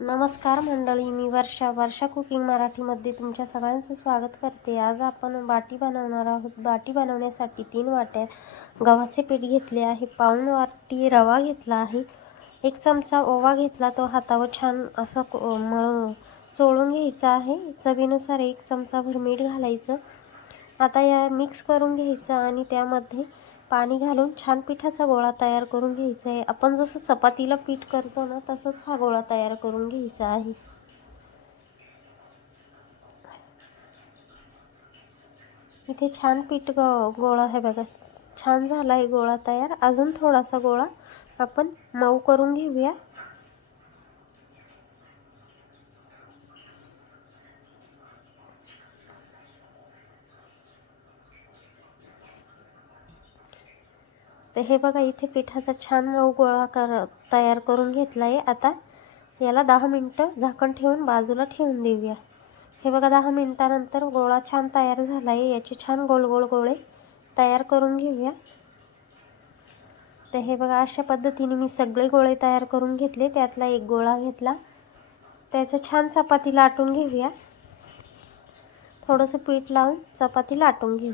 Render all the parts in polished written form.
नमस्कार मंडळी, मी वर्षा कुकिंग मराठीमध्ये तुमच्या सगळ्यांचं स्वागत करते। आज आपण बाटी बनवणार आहोत। बाटी बनवण्यासाठी 3 वाट्या गव्हाचे पीठ घेतले आहे, पाऊण वाटी रवा घेतला आहे, 1 चमचा ओवा घेतला, तो हातावर छान असं चोळून घ्यायचा आहे। चवीनुसार 1 चमचाभर मीठ घालायचं। आता या मिक्स करून घ्यायचं आणि त्यामध्ये पाणी घालून छान पिठाचा गोळा तयार करून घ्यायचा आहे। आपण जसं चपातीला पीठ करतो ना, तसंच हा गोळा तयार करून घ्यायचा आहे। इथे छान पीठ गोळा आहे बघा, छान झाला आहे गोळा तयार। अजून थोडासा गोळा आपण मऊ करून घेऊया। तर हे बघा, इथे पिठाचा छान मऊ गोळा तयार करून घेतला आहे। आता याला 10 मिनिटं झाकण ठेवून बाजूला ठेवून देऊया। हे बघा, 10 मिनिटानंतर गोळा छान तयार झाला आहे। याचे छान गोल गोल गोळे तयार करून घेऊया। तर हे बघा, अशा पद्धतीने मी सगळे गोळे तयार करून घेतले। त्यातला एक गोळा घेतला, त्याचं छान चपाती लाटून घेऊया। थोडंसं पीठ लावून चपाती लाटून घेऊ।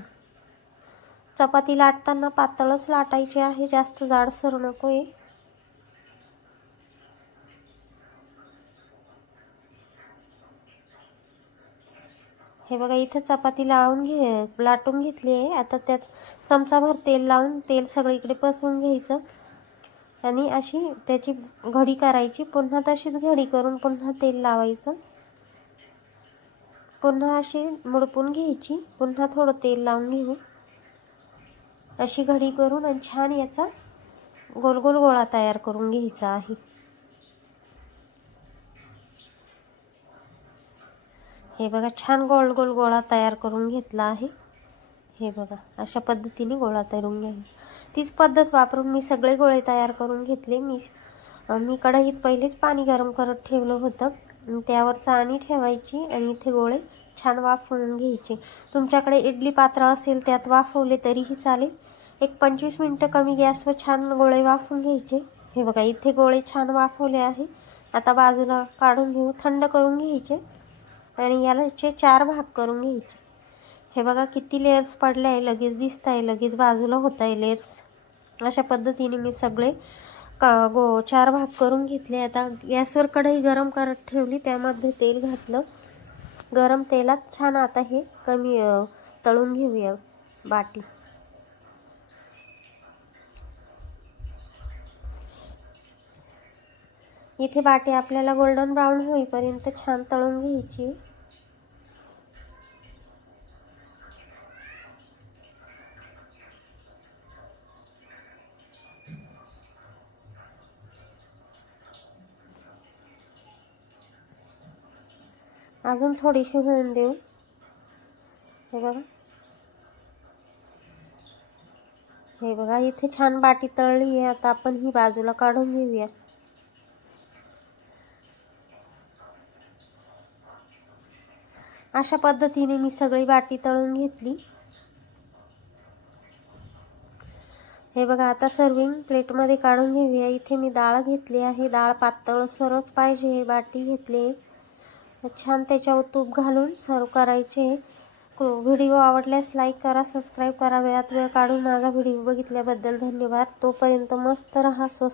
चपाती लाटताना पातळच लाटायची आहे, जास्त जाडसर नको आहे। हे बघा, इथे चपाती लाटून घेतली आहे। आता त्यात चमचाभर तेल लावून तेल सगळीकडे पसरून घ्यायचं आणि अशी त्याची घडी करायची। पुन्हा तशीच घडी करून पुन्हा तेल लावायचं, पुन्हा अशी मुडपून घ्यायची, पुन्हा थोडं तेल लावून घेऊ, अशी घडी करून आणि छान याचा गोल गोल गोळा तयार करून घ्यायचा आहे। हे बघा, छान गोल गोल गोळा तयार करून घेतला आहे। हे बघा, अशा पद्धतीने गोळा तयारून घ्यायचा। तीच पद्धत वापरून मी सगळे गोळे तयार करून घेतले। मी कढईत पहिलेच पाणी गरम करत ठेवलं होतं, त्यावर चाळणी ठेवायची आणि इथे गोळे छान वाफवून घ्यायचे। तुमच्याकडे इडली पात्र असेल त्यात वाफवले तरीही चालेल। एक 25 मिनिटं कमी गॅसवर छान गोळे वाफवून घ्यायचे। हे बघा, इथे गोळे छान वाफवले आहे। आता बाजूला काढून घेऊ, थंड करून घ्यायचे आणि याचे 4 भाग करून घ्यायचे। हे बघा, किती लेयर्स पडले आहे, लगेच दिसत आहे, लगेच बाजूला होत आहे लेयर्स। अशा पद्धतीने मी सगळे 4 भाग करून घेतले। आता गॅसवर कढई गरम करत ठेवली, त्यामध्ये तेल घातलं। गरम तेलात छान आता हे तळून घेऊया बाटी। इथे बाटी आपल्याला गोल्डन ब्राऊन होईपर्यंत छान तळून घ्यायची। अजून थोडीशी होऊन देऊ। हे बघा, इथे छान बाटी तळली आहे। आता आपण ही बाजूला काढून घेऊया। अशा पद्धतीने मी सगळी बाटी तळून घेतली। हे बघा, आता सर्विंग प्लेटमध्ये काढून घेऊया। इथे मी डाळ घेतली आहे, डाळ पातळसरच पाहिजे हे बाटी घेतली। छान त्याच्यावर तूप घालून सर्व करायचे। व्हिडिओ आवडल्यास लाईक करा, सबस्क्राईब करा। वेळात वेळ काढून माझा व्हिडिओ बघितल्याबद्दल धन्यवाद। तोपर्यंत मस्त रहा, स्वस्त